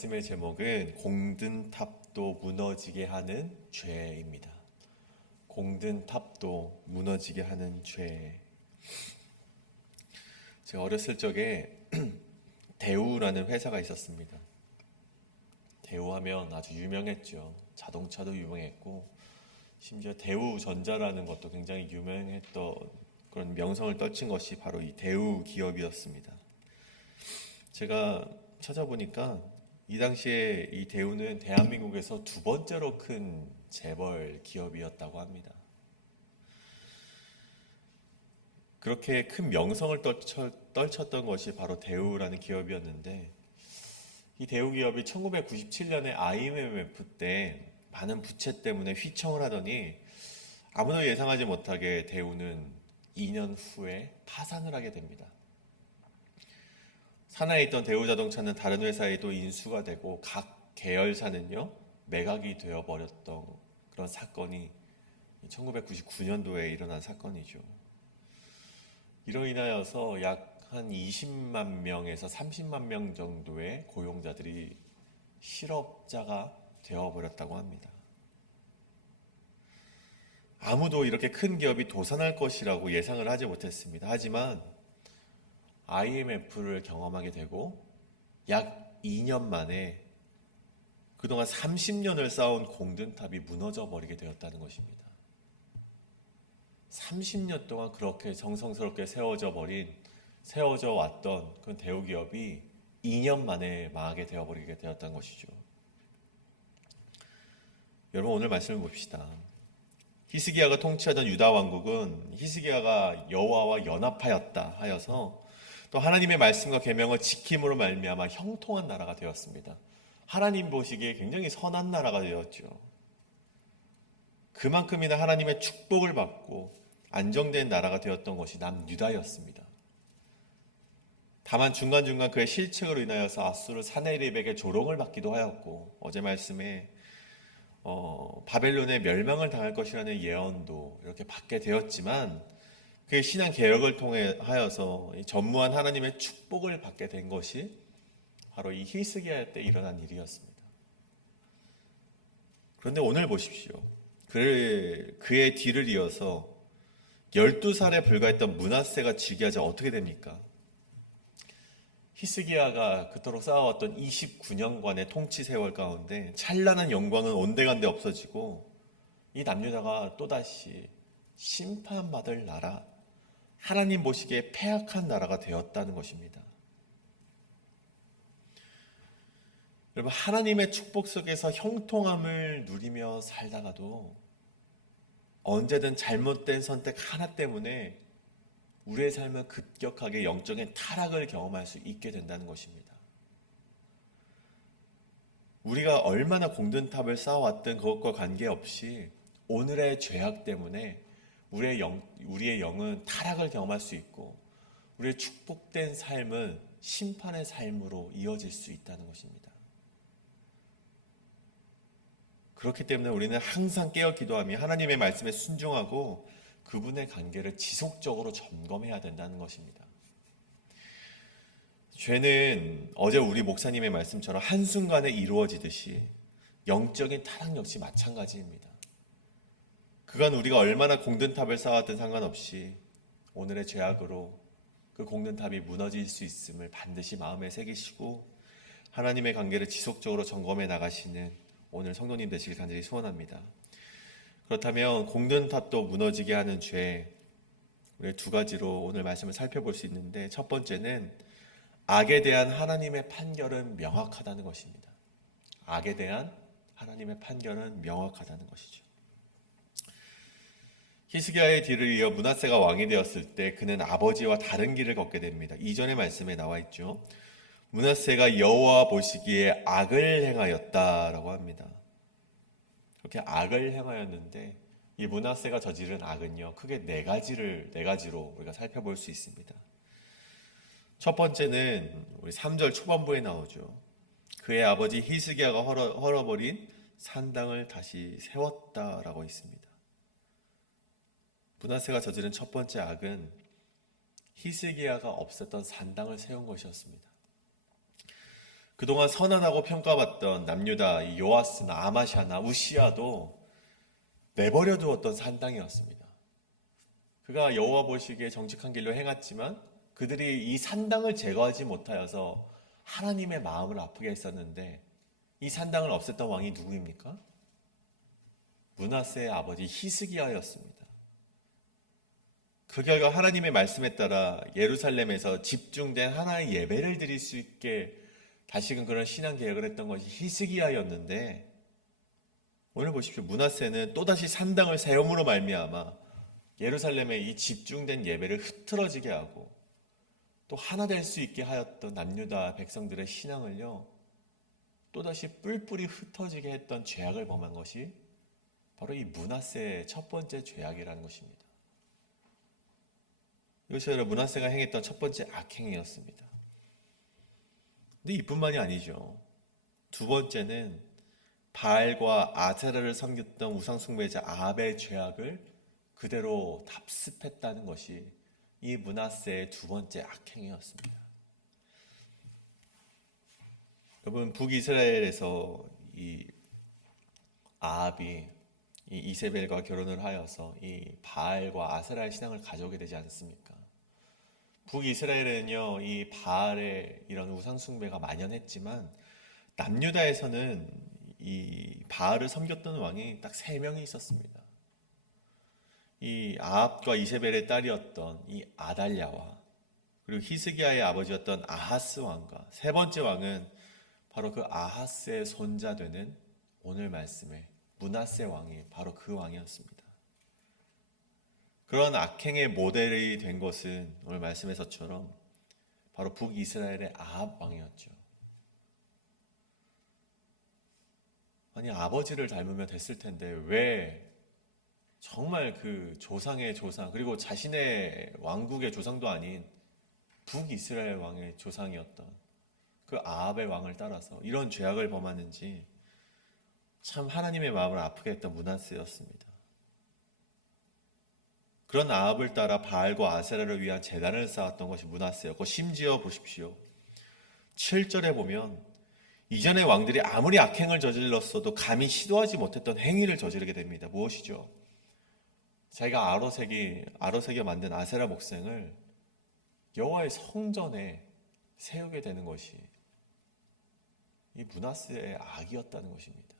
말씀의 제목은 공든 탑도 무너지게 하는 죄입니다. 공든 탑도 무너지게 하는 죄. 제가 어렸을 적에 대우라는 회사가 있었습니다. 대우하면 아주 유명했죠. 자동차도 유명했고 심지어 대우전자라는 것도 굉장히 유명했던 그런 명성을 떨친 것이 바로 이 대우 기업이었습니다. 제가 찾아보니까 이 당시에 이 대우는 대한민국에서 두 번째로 큰 재벌 기업이었다고 합니다. 그렇게 큰 명성을 떨쳤던 것이 바로 대우라는 기업이었는데, 이 대우 기업이 1997년에 IMF 때 많은 부채 때문에 휘청을 하더니 아무도 예상하지 못하게 대우는 2년 후에 파산을 하게 됩니다. 산하에 있던 대우자동차는 다른 회사에도 인수가 되고 각 계열사는요 매각이 되어버렸던 그런 사건이 1999년도에 일어난 사건이죠. 이로 인하여서 약 한 20만 명에서 30만 명 정도의 고용자들이 실업자가 되어버렸다고 합니다. 아무도 이렇게 큰 기업이 도산할 것이라고 예상을 하지 못했습니다. 하지만 IMF를 경험하게 되고 약 2년 만에 그동안 30년을 쌓아온 공든탑이 무너져 버리게 되었다는 것입니다. 30년 동안 그렇게 정성스럽게 세워져 왔던 그 대우기업이 2년 만에 망하게 되어버리게 되었다는 것이죠. 여러분, 오늘 말씀을 봅시다. 히스기야가 통치하던 유다 왕국은 히스기야가 여호와와 연합하였다 하여서 또 하나님의 말씀과 계명을 지킴으로 말미암아 형통한 나라가 되었습니다. 하나님 보시기에 굉장히 선한 나라가 되었죠. 그만큼이나 하나님의 축복을 받고 안정된 나라가 되었던 것이 남유다였습니다. 다만 중간중간 그의 실책으로 인하여서 아수르 사네립에게 조롱을 받기도 하였고, 어제 말씀에 바벨론의 멸망을 당할 것이라는 예언도 이렇게 받게 되었지만, 그의 신앙 개혁을 통해 하여서 전무한 하나님의 축복을 받게 된 것이 바로 이 히스기야 때 일어난 일이었습니다. 그런데 오늘 보십시오. 그의 뒤를 이어서 12살에 불과했던 므낫세가 즉위하자 어떻게 됩니까? 히스기야가 그토록 쌓아왔던 29년간의 통치 세월 가운데 찬란한 영광은 온데간데 없어지고 이 남유다가 또다시 심판받을 나라, 하나님 보시기에 패악한 나라가 되었다는 것입니다. 여러분, 하나님의 축복 속에서 형통함을 누리며 살다가도 언제든 잘못된 선택 하나 때문에 우리의 삶은 급격하게 영적인 타락을 경험할 수 있게 된다는 것입니다. 우리가 얼마나 공든탑을 쌓아왔든 그것과 관계없이 오늘의 죄악 때문에 우리의 영은 타락을 경험할 수 있고 우리의 축복된 삶은 심판의 삶으로 이어질 수 있다는 것입니다. 그렇기 때문에 우리는 항상 깨어 기도하며 하나님의 말씀에 순종하고 그분의 관계를 지속적으로 점검해야 된다는 것입니다. 죄는 어제 우리 목사님의 말씀처럼 한순간에 이루어지듯이 영적인 타락 역시 마찬가지입니다. 그간 우리가 얼마나 공든탑을 쌓았든 상관없이 오늘의 죄악으로 그 공든탑이 무너질 수 있음을 반드시 마음에 새기시고 하나님의 관계를 지속적으로 점검해 나가시는 오늘 성도님 되시길 간절히 소원합니다. 그렇다면 공든탑도 무너지게 하는 죄, 우리 두 가지로 오늘 말씀을 살펴볼 수 있는데, 첫 번째는 악에 대한 하나님의 판결은 명확하다는 것입니다. 악에 대한 하나님의 판결은 명확하다는 것이죠. 히스기야의 뒤를 이어 므낫세가 왕이 되었을 때 그는 아버지와 다른 길을 걷게 됩니다. 이전의 말씀에 나와 있죠. 므낫세가 여호와 보시기에 악을 행하였다라고 합니다. 그렇게 악을 행하였는데 이 므낫세가 저지른 악은요 크게 네 가지로 우리가 살펴볼 수 있습니다. 첫 번째는 우리 3절 초반부에 나오죠. 그의 아버지 히스기야가 헐어버린 산당을 다시 세웠다라고 있습니다. 므낫세가 저지른 첫 번째 악은 히스기야가 없앴던 산당을 세운 것이었습니다. 그동안 선하다고 평가받던 남유다, 이 요아스나 아마샤나 우시야도 내버려 두었던 산당이었습니다. 그가 여호와 보시기에 정직한 길로 행했지만 그들이 이 산당을 제거하지 못하여서 하나님의 마음을 아프게 했었는데, 이 산당을 없앴던 왕이 누구입니까? 므낫세의 아버지 히스기야였습니다. 그 결과 하나님의 말씀에 따라 예루살렘에서 집중된 하나의 예배를 드릴 수 있게 다시금 그런 신앙 개혁을 했던 것이 히스기야였는데, 오늘 보십시오. 므낫세는 또다시 산당을 세움으로 말미암아 예루살렘의 이 집중된 예배를 흐트러지게 하고 또 하나 될 수 있게 하였던 남유다 백성들의 신앙을요, 또다시 뿔뿔이 흩어지게 했던 죄악을 범한 것이 바로 이 므낫세의 첫 번째 죄악이라는 것입니다. 이것이 바로 므낫세가 행했던 첫 번째 악행이었습니다. 근데 이뿐만이 아니죠. 두 번째는 바알과 아세라를 섬겼던 우상숭배자 아합의 죄악을 그대로 답습했다는 것이 이 므낫세의 두 번째 악행이었습니다. 여러분, 북이스라엘에서 이 아합이 이 이세벨과 결혼을 하여서 이 바알과 아세라의 신앙을 가져오게 되지 않습니까? 북이스라엘에는요, 이 바알의 이런 우상숭배가 만연했지만 남유다에서는 이 바알을 섬겼던 왕이 딱 3명이 있었습니다. 이 아합과 이세벨의 딸이었던 이 아달랴와, 그리고 히스기야의 아버지였던 아하스 왕과, 세 번째 왕은 바로 그 아하스의 손자 되는 오늘 말씀의 므낫세 왕이 바로 그 왕이었습니다. 그런 악행의 모델이 된 것은 오늘 말씀에서처럼 바로 북이스라엘의 아합 왕이었죠. 아니, 아버지를 닮으면 됐을 텐데 왜 정말 그 조상의 조상, 그리고 자신의 왕국의 조상도 아닌 북이스라엘 왕의 조상이었던 그 아합의 왕을 따라서 이런 죄악을 범하는지 참 하나님의 마음을 아프게 했던 므낫세였습니다. 그런 아합을 따라 바알과 아세라를 위한 제단을 쌓았던 것이 므낫세였고, 심지어 보십시오. 7절에 보면 이전의 왕들이 아무리 악행을 저질렀어도 감히 시도하지 못했던 행위를 저지르게 됩니다. 무엇이죠? 자기가 아로새겨 만든 아세라 목생을 여호와의 성전에 세우게 되는 것이 이 므낫세의 악이었다는 것입니다.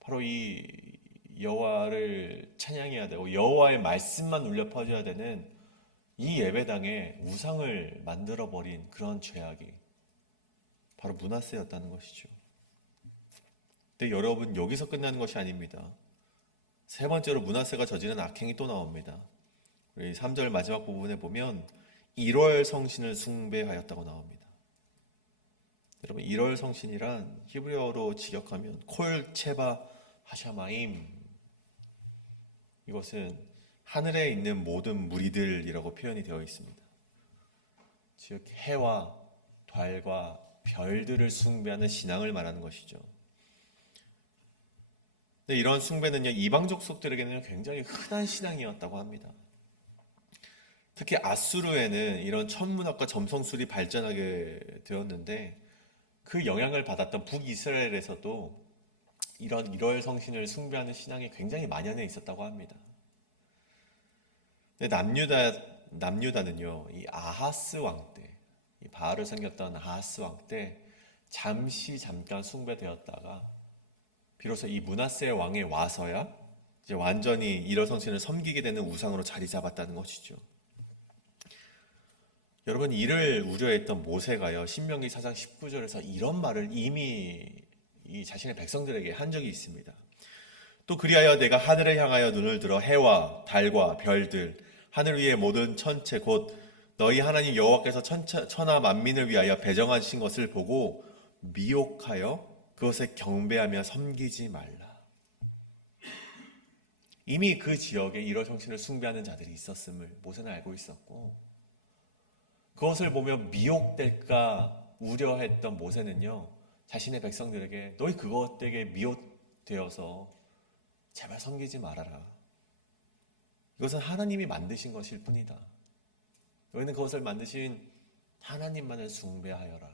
바로 이 여호와를 찬양해야 되고 여호와의 말씀만 울려 퍼져야 되는 이 예배당에 우상을 만들어버린 그런 죄악이 바로 므낫세였다는 것이죠. 근데 여러분, 여기서 끝나는 것이 아닙니다. 세 번째로 므낫세가 저지른 악행이 또 나옵니다. 우리 3절 마지막 부분에 보면 1월 성신을 숭배하였다고 나옵니다. 여러분, 1월 성신이란 히브리어로 직역하면 콜 체바 하샤마임, 이것은 하늘에 있는 모든 무리들이라고 표현이 되어 있습니다. 즉 해와 달과 별들을 숭배하는 신앙을 말하는 것이죠. 근데 이런 숭배는요, 이방 족속들에게는 굉장히 흔한 신앙이었다고 합니다. 특히 아수르에는 이런 천문학과 점성술이 발전하게 되었는데 그 영향을 받았던 북이스라엘에서도 이런 1월 성신을 숭배하는 신앙이 굉장히 만연해 있었다고 합니다. 근데 남유다는요, 이 아하스 왕 때, 이 바알을 섬겼던 아하스 왕 때 잠깐 숭배되었다가 비로소 이 므낫세 왕에 와서야 이제 완전히 1월 성신을 섬기게 되는 우상으로 자리 잡았다는 것이죠. 여러분, 이를 우려했던 모세가요, 신명기 4장 19절에서 이런 말을 이미 이 자신의 백성들에게 한 적이 있습니다. 또 그리하여 내가 하늘을 향하여 눈을 들어 해와 달과 별들, 하늘 위의 모든 천체 곧 너희 하나님 여호와께서 천하 만민을 위하여 배정하신 것을 보고 미혹하여 그것에 경배하며 섬기지 말라. 이미 그 지역에 1월 성신을 숭배하는 자들이 있었음을 모세는 알고 있었고, 그것을 보며 미혹될까 우려했던 모세는요, 자신의 백성들에게 너희 그것 때문에 미혹되어서 제발 섬기지 말아라. 이것은 하나님이 만드신 것일 뿐이다. 너희는 그것을 만드신 하나님만을 숭배하여라.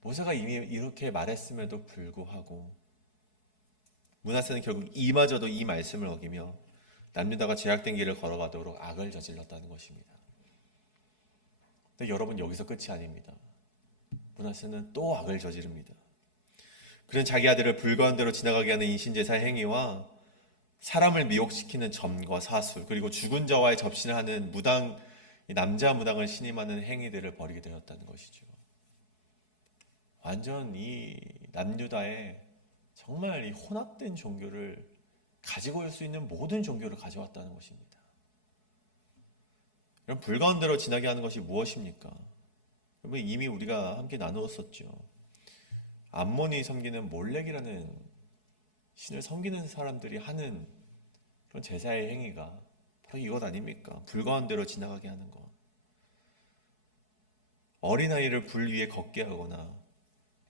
모세가 이미 이렇게 말했음에도 불구하고 므낫세는 결국 이마저도 이 말씀을 어기며 남유다가 죄악된 길을 걸어가도록 악을 저질렀다는 것입니다. 근데 여러분, 여기서 끝이 아닙니다. 므낫세는 또 악을 저지릅니다. 그는 자기 아들을 불거한 대로 지나가게 하는 인신제사 행위와 사람을 미혹시키는 점과 사술, 그리고 죽은 자와의 접신을 하는 무당, 남자 무당을 신임하는 행위들을 벌이게 되었다는 것이죠. 완전 이 남유다의 정말 이 혼합된 종교를 가지고 올 수 있는 모든 종교를 가져왔다는 것입니다. 그럼 불가운 대로 지나게 하는 것이 무엇입니까? 여러분, 이미 우리가 함께 나누었었죠. 암몬이 섬기는 몰렉이라는 신을 섬기는 사람들이 하는 그런 제사의 행위가 바로 이것 아닙니까? 불가운 대로 지나가게 하는 것. 어린아이를 불 위에 걷게 하거나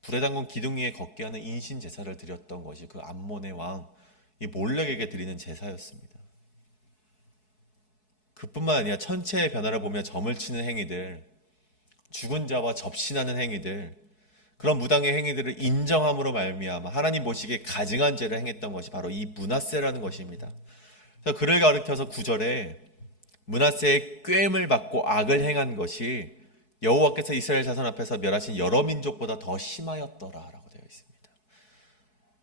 불에 담근 기둥 위에 걷게 하는 인신 제사를 드렸던 것이 그 암몬의 왕, 이 몰렉에게 드리는 제사였습니다. 그뿐만 아니라 천체의 변화를 보며 점을 치는 행위들, 죽은 자와 접신하는 행위들, 그런 무당의 행위들을 인정함으로 말미암아 하나님 보시기에 가증한 죄를 행했던 것이 바로 이 므낫세라는 것입니다. 그래서 그를 가리켜서 9절에 므낫세의 꾀임을 받고 악을 행한 것이 여호와께서 이스라엘 자손 앞에서 멸하신 여러 민족보다 더 심하였더라라고 되어 있습니다.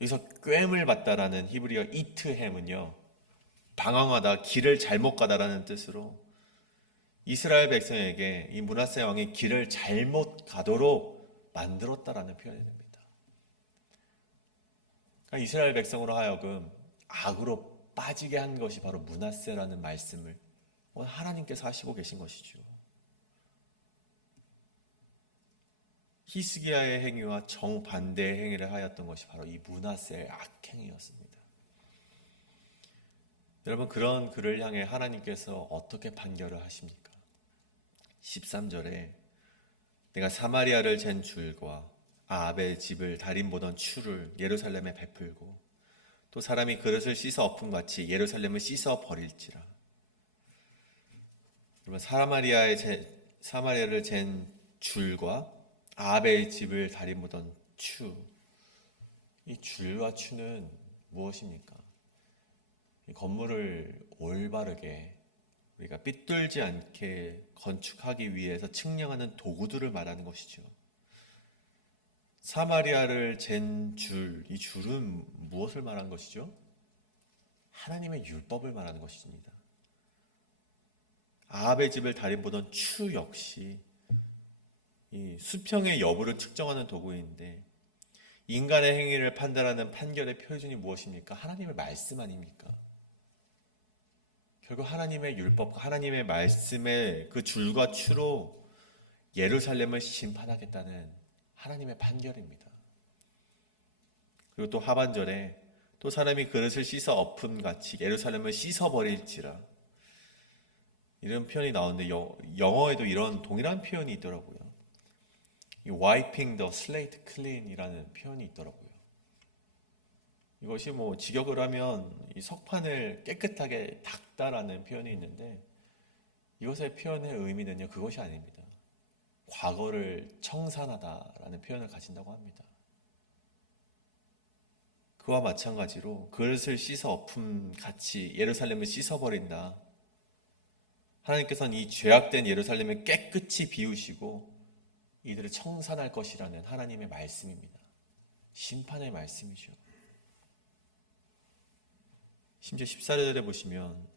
여기서 꾀임을 받다라는 히브리어 이트햄은요, 방황하다, 길을 잘못 가다라는 뜻으로 이스라엘 백성에게 이 므낫세 왕이 길을 잘못 가도록 만들었다라는 표현이 됩니다. 그러니까 이스라엘 백성으로 하여금 악으로 빠지게 한 것이 바로 므낫세라는 말씀을 오늘 하나님께서 하시고 계신 것이죠. 히스기야의 행위와 정반대의 행위를 하였던 것이 바로 이 므낫세의 악행이었습니다. 여러분, 그런 그를 향해 하나님께서 어떻게 판결을 하십니까? 13절에 내가 사마리아를 잰 줄과 아합의 집을 달인 보던 추를 예루살렘에 베풀고 또 사람이 그릇을 씻어 엎음같이 예루살렘을 씻어 버릴지라. 여러분, 사마리아를 잰 줄과 아합의 집을 달인 보던 추, 이 줄과 추는 무엇입니까? 이 건물을 올바르게 우리가 삐뚤지 않게 건축하기 위해서 측량하는 도구들을 말하는 것이죠. 사마리아를 잰 줄, 이 줄은 무엇을 말하는 것이죠? 하나님의 율법을 말하는 것입니다. 아합의 집을 달인 보던 추 역시 이 수평의 여부를 측정하는 도구인데, 인간의 행위를 판단하는 판결의 표준이 무엇입니까? 하나님의 말씀 아닙니까? 결국 하나님의 율법과 하나님의 말씀의 그 줄과 추로 예루살렘을 심판하겠다는 하나님의 판결입니다. 그리고 또 하반절에 또 사람이 그릇을 씻어 엎음같이 예루살렘을 씻어버릴지라, 이런 표현이 나오는데 영어에도 이런 동일한 표현이 있더라고요. 이 wiping the slate clean 이라는 표현이 있더라고요. 이것이 뭐 직역을 하면 이 석판을 깨끗하게 닦다라는 표현이 있는데, 이것의 표현의 의미는요, 그것이 아닙니다. 과거를 청산하다라는 표현을 가진다고 합니다. 그와 마찬가지로 그릇을 씻어 엎음 같이 예루살렘을 씻어버린다. 하나님께서는 이 죄악된 예루살렘을 깨끗이 비우시고 이들을 청산할 것이라는 하나님의 말씀입니다. 심판의 말씀이죠. 심지어 14절에 보시면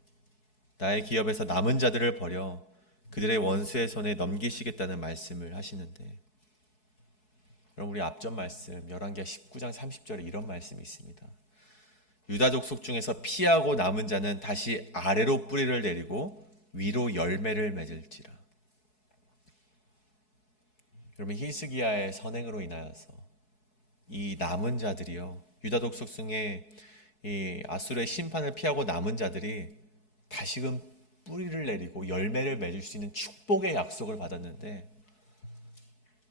나의 기업에서 남은 자들을 버려 그들의 원수의 손에 넘기시겠다는 말씀을 하시는데, 여러분, 우리 앞전 말씀 열왕기하 19장 30절에 이런 말씀이 있습니다. 유다 족속 중에서 피하고 남은 자는 다시 아래로 뿌리를 내리고 위로 열매를 맺을지라. 여러분, 히스기야의 선행으로 인하여서 이 남은 자들이요, 유다 족속 중에 이 아수르의 심판을 피하고 남은 자들이 다시금 뿌리를 내리고 열매를 맺을 수 있는 축복의 약속을 받았는데,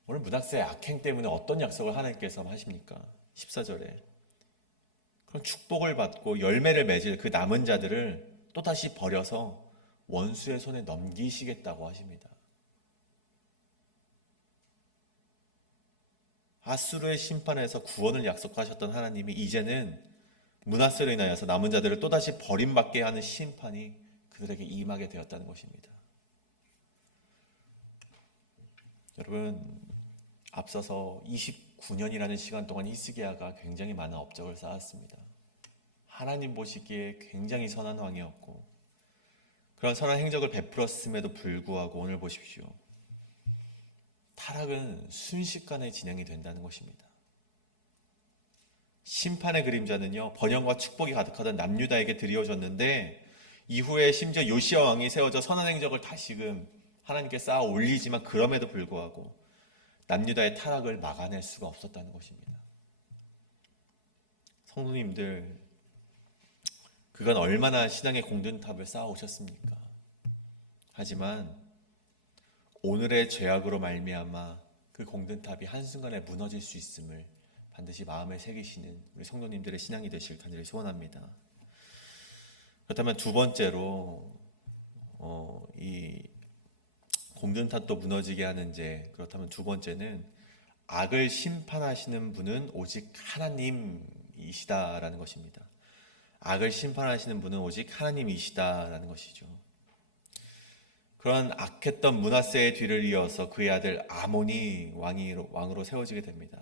오늘 므낫세의 악행 때문에 어떤 약속을 하나님께서 하십니까? 14절에 그런 축복을 받고 열매를 맺을 그 남은 자들을 또다시 버려서 원수의 손에 넘기시겠다고 하십니다. 아수르의 심판에서 구원을 약속하셨던 하나님이 이제는 므낫세로 인하여서 남은 자들을 또다시 버림받게 하는 심판이 그들에게 임하게 되었다는 것입니다. 여러분, 앞서서 29년이라는 시간 동안 히스기야가 굉장히 많은 업적을 쌓았습니다. 하나님 보시기에 굉장히 선한 왕이었고 그런 선한 행적을 베풀었음에도 불구하고 오늘 보십시오. 타락은 순식간에 진행이 된다는 것입니다. 심판의 그림자는요, 번영과 축복이 가득하던 남유다에게 드리워졌는데 이후에 심지어 요시야 왕이 세워져 선한 행적을 다시금 하나님께 쌓아 올리지만 그럼에도 불구하고 남유다의 타락을 막아낼 수가 없었다는 것입니다. 성도님들, 그건 얼마나 신앙의 공든탑을 쌓아 오셨습니까? 하지만 오늘의 죄악으로 말미암아 그 공든탑이 한순간에 무너질 수 있음을 반드시 마음에 새기시는 우리 성도님들의 신앙이 되실 간절히 소원합니다. 그렇다면 두 번째로 이 공든탑도 무너지게 하는 죄, 그렇다면 두 번째는 악을 심판하시는 분은 오직 하나님이시다라는 것입니다. 악을 심판하시는 분은 오직 하나님이시다라는 것이죠. 그런 악했던 므낫세의 뒤를 이어서 그의 아들 아몬이 왕으로 세워지게 됩니다.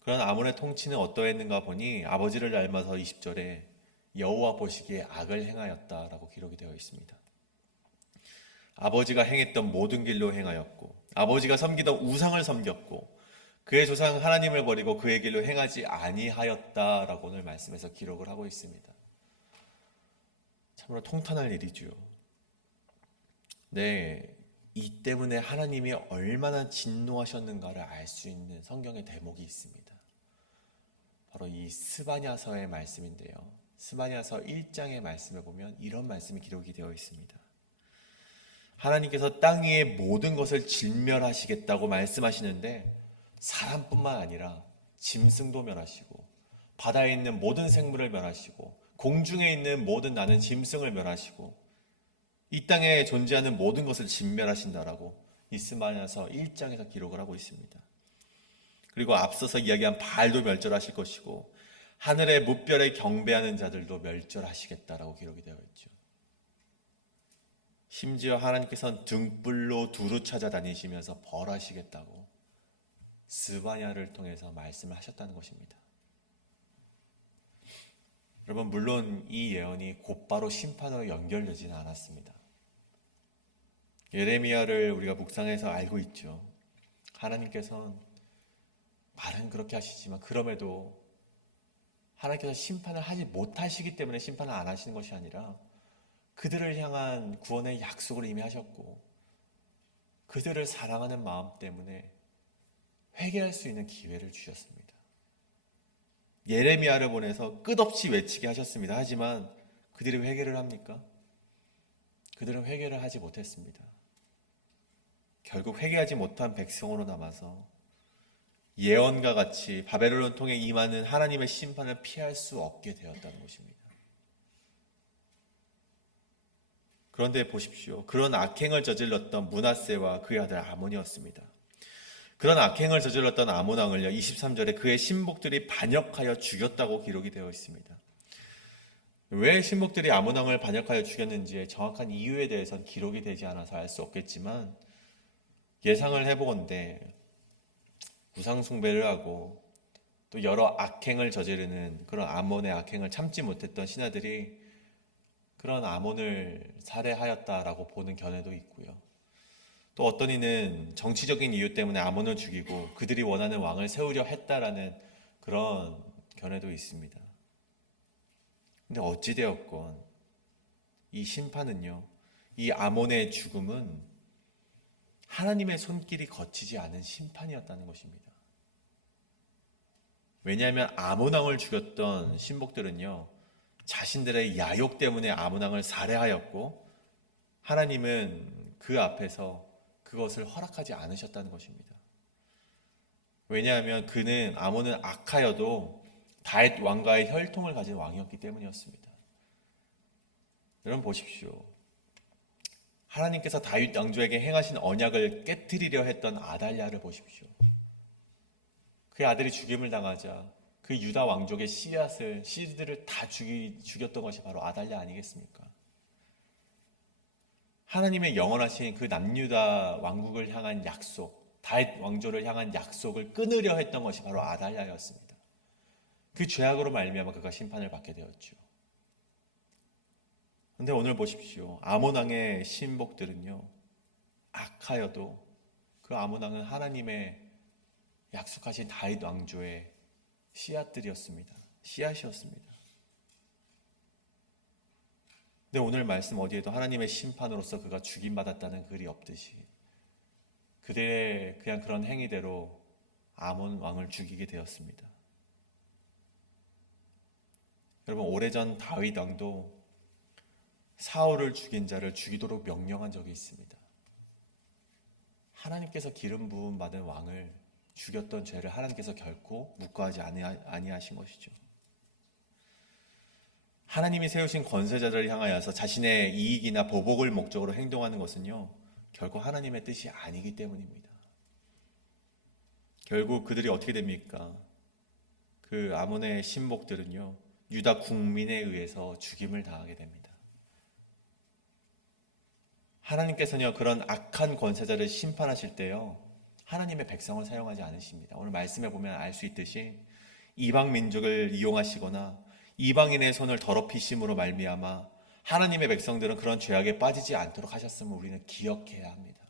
그런 아몬의 통치는 어떠했는가 보니 아버지를 닮아서 20절에 여호와 보시기에 악을 행하였다라고 기록이 되어 있습니다. 아버지가 행했던 모든 길로 행하였고 아버지가 섬기던 우상을 섬겼고 그의 조상 하나님을 버리고 그의 길로 행하지 아니하였다라고 오늘 말씀에서 기록을 하고 있습니다. 참으로 통탄할 일이죠. 네, 이 때문에 하나님이 얼마나 진노하셨는가를 알 수 있는 성경의 대목이 있습니다. 바로 이 스바냐서의 말씀인데요. 스바냐서 1장의 말씀에 보면 이런 말씀이 기록이 되어 있습니다. 하나님께서 땅 위의 모든 것을 진멸하시겠다고 말씀하시는데 사람뿐만 아니라 짐승도 멸하시고 바다에 있는 모든 생물을 멸하시고 공중에 있는 모든 나는 짐승을 멸하시고 이 땅에 존재하는 모든 것을 진멸하신다라고 스바냐서 1장에서 기록을 하고 있습니다. 그리고 앞서서 이야기한 바알도 멸절하실 것이고 하늘의 무별에 경배하는 자들도 멸절하시겠다라고 기록이 되어 있죠. 심지어 하나님께서는 등불로 두루 찾아다니시면서 벌하시겠다고 스바냐를 통해서 말씀을 하셨다는 것입니다. 여러분, 물론 이 예언이 곧바로 심판으로 연결되지는 않았습니다. 예레미야를 우리가 묵상해서 알고 있죠. 하나님께서는 말은 그렇게 하시지만 그럼에도 하나님께서 심판을 하지 못하시기 때문에 심판을 안 하시는 것이 아니라 그들을 향한 구원의 약속을 이미 하셨고 그들을 사랑하는 마음 때문에 회개할 수 있는 기회를 주셨습니다. 예레미야를 보내서 끝없이 외치게 하셨습니다. 하지만 그들이 회개를 합니까? 그들은 회개를 하지 못했습니다. 결국 회개하지 못한 백성으로 남아서 예언과 같이 바벨론을 통해 임하는 하나님의 심판을 피할 수 없게 되었다는 것입니다. 그런데 보십시오. 그런 악행을 저질렀던 므낫세와 그의 아들 아몬이었습니다. 그런 악행을 저질렀던 아몬 왕을요, 23절에 그의 신복들이 반역하여 죽였다고 기록이 되어 있습니다. 왜 신복들이 아몬 왕을 반역하여 죽였는지의 정확한 이유에 대해서는 기록이 되지 않아서 알 수 없겠지만 예상을 해보건대 우상 숭배를 하고 또 여러 악행을 저지르는 그런 아몬의 악행을 참지 못했던 신하들이 그런 아몬을 살해하였다라고 보는 견해도 있고요. 또 어떤 이는 정치적인 이유 때문에 아몬을 죽이고 그들이 원하는 왕을 세우려 했다라는 그런 견해도 있습니다. 근데 어찌되었건 이 심판은요, 이 아몬의 죽음은 하나님의 손길이 거치지 않은 심판이었다는 것입니다. 왜냐하면 아몬 왕을 죽였던 신복들은요, 자신들의 야욕 때문에 아몬 왕을 살해하였고 하나님은 그 앞에서 그것을 허락하지 않으셨다는 것입니다. 왜냐하면 아몬은 악하여도 다윗 왕과의 혈통을 가진 왕이었기 때문이었습니다. 여러분 보십시오. 하나님께서 다윗 왕조에게 행하신 언약을 깨트리려 했던 아달랴를 보십시오. 그의 아들이 죽임을 당하자 그 유다 왕족의 씨들을 다 죽였던 것이 바로 아달랴 아니겠습니까? 하나님의 영원하신 그 남유다 왕국을 향한 약속, 다윗 왕조를 향한 약속을 끊으려 했던 것이 바로 아달랴였습니다. 그 죄악으로 말미암아 그가 심판을 받게 되었죠. 그런데 오늘 보십시오. 아몬 왕의 신복들은요, 악하여도 그 아몬 왕은 하나님의 약속하신 다윗 왕조의 씨앗들이었습니다. 씨앗이었습니다. 근데 오늘 말씀 어디에도 하나님의 심판으로서 그가 죽임받았다는 글이 없듯이 그들의 그냥 그런 행위대로 아몬 왕을 죽이게 되었습니다. 여러분, 오래전 다윗 왕도 사울을 죽인 자를 죽이도록 명령한 적이 있습니다. 하나님께서 기름 부음 받은 왕을 죽였던 죄를 하나님께서 결코 묵과하지 아니하신 것이죠. 하나님이 세우신 권세자들을 향하여서 자신의 이익이나 보복을 목적으로 행동하는 것은요, 결코 하나님의 뜻이 아니기 때문입니다. 결국 그들이 어떻게 됩니까? 그 아몬의 신복들은요, 유다 국민에 의해서 죽임을 당하게 됩니다. 하나님께서는요, 그런 악한 권세자를 심판하실 때요, 하나님의 백성을 사용하지 않으십니다. 오늘 말씀에 보면 알 수 있듯이 이방 민족을 이용하시거나 이방인의 손을 더럽히심으로 말미암아 하나님의 백성들은 그런 죄악에 빠지지 않도록 하셨음을 우리는 기억해야 합니다.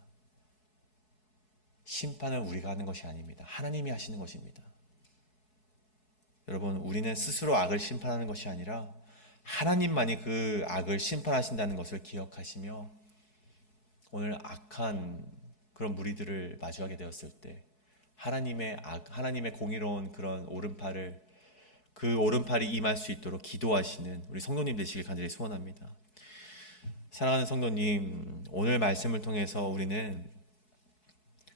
심판은 우리가 하는 것이 아닙니다. 하나님이 하시는 것입니다. 여러분, 우리는 스스로 악을 심판하는 것이 아니라 하나님만이 그 악을 심판하신다는 것을 기억하시며 오늘 악한 그런 무리들을 마주하게 되었을 때 하나님의 공의로운 그런 그 오른팔이 임할 수 있도록 기도하시는 우리 성도님 되시길 간절히 소원합니다. 사랑하는 성도님, 오늘 말씀을 통해서 우리는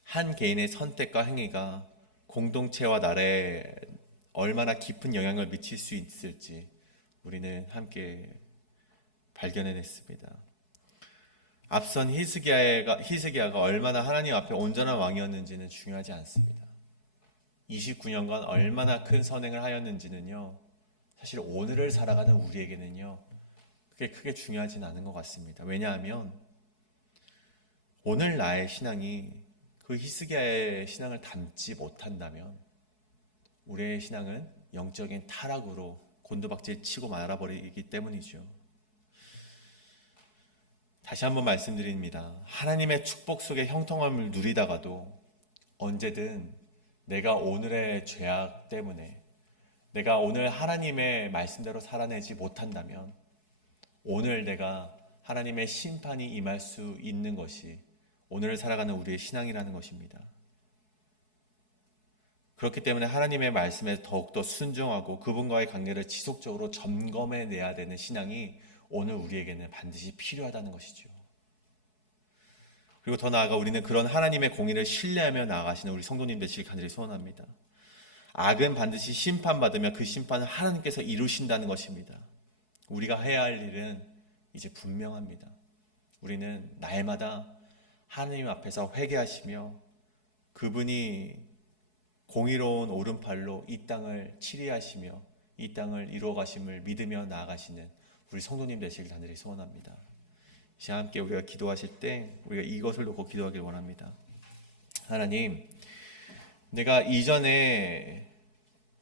한 개인의 선택과 행위가 공동체와 나라에 얼마나 깊은 영향을 미칠 수 있을지 우리는 함께 발견해냈습니다. 앞선 히스기야가 얼마나 하나님 앞에 온전한 왕이었는지는 중요하지 않습니다. 29년간 얼마나 큰 선행을 하였는지는요, 사실 오늘을 살아가는 우리에게는요, 그게 크게 중요하진 않은 것 같습니다. 왜냐하면 오늘 나의 신앙이 그 히스기야의 신앙을 닮지 못한다면 우리의 신앙은 영적인 타락으로 곤두박질 치고 말아버리기 때문이죠. 다시 한번 말씀드립니다. 하나님의 축복 속에 형통함을 누리다가도 언제든 내가 오늘의 죄악 때문에 내가 오늘 하나님의 말씀대로 살아내지 못한다면 오늘 내가 하나님의 심판이 임할 수 있는 것이 오늘을 살아가는 우리의 신앙이라는 것입니다. 그렇기 때문에 하나님의 말씀에 더욱더 순종하고 그분과의 관계를 지속적으로 점검해내야 되는 신앙이 오늘 우리에게는 반드시 필요하다는 것이죠. 그리고 더 나아가 우리는 그런 하나님의 공의를 신뢰하며 나아가시는 우리 성도님 되시길 간절히 소원합니다. 악은 반드시 심판받으며 그 심판을 하나님께서 이루신다는 것입니다. 우리가 해야 할 일은 이제 분명합니다. 우리는 날마다 하나님 앞에서 회개하시며 그분이 공의로운 오른팔로 이 땅을 치리하시며 이 땅을 이루어가심을 믿으며 나아가시는 우리 성도님 되시길 간절히 소원합니다. 이 시간 함께 우리가 기도하실 때 우리가 이것을 놓고 기도하길 원합니다. 하나님, 내가 이전에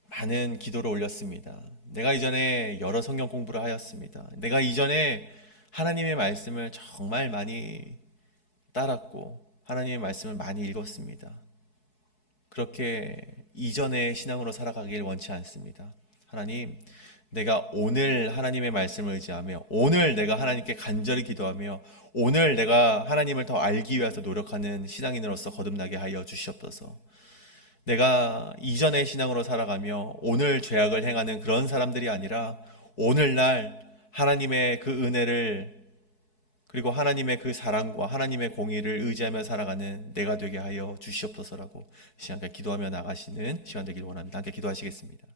많은 기도를 올렸습니다. 내가 이전에 여러 성경 공부를 하였습니다. 내가 이전에 하나님의 말씀을 정말 많이 따랐고 하나님의 말씀을 많이 읽었습니다. 그렇게 이전의 신앙으로 살아가길 원치 않습니다. 하나님, 내가 오늘 하나님의 말씀을 의지하며 오늘 내가 하나님께 간절히 기도하며 오늘 내가 하나님을 더 알기 위해서 노력하는 신앙인으로서 거듭나게 하여 주시옵소서. 내가 이전의 신앙으로 살아가며 오늘 죄악을 행하는 그런 사람들이 아니라 오늘날 하나님의 그 은혜를 그리고 하나님의 그 사랑과 하나님의 공의를 의지하며 살아가는 내가 되게 하여 주시옵소서라고 시간까지 기도하며 나가시는 시간 되길 원합니다. 함께 기도하시겠습니다.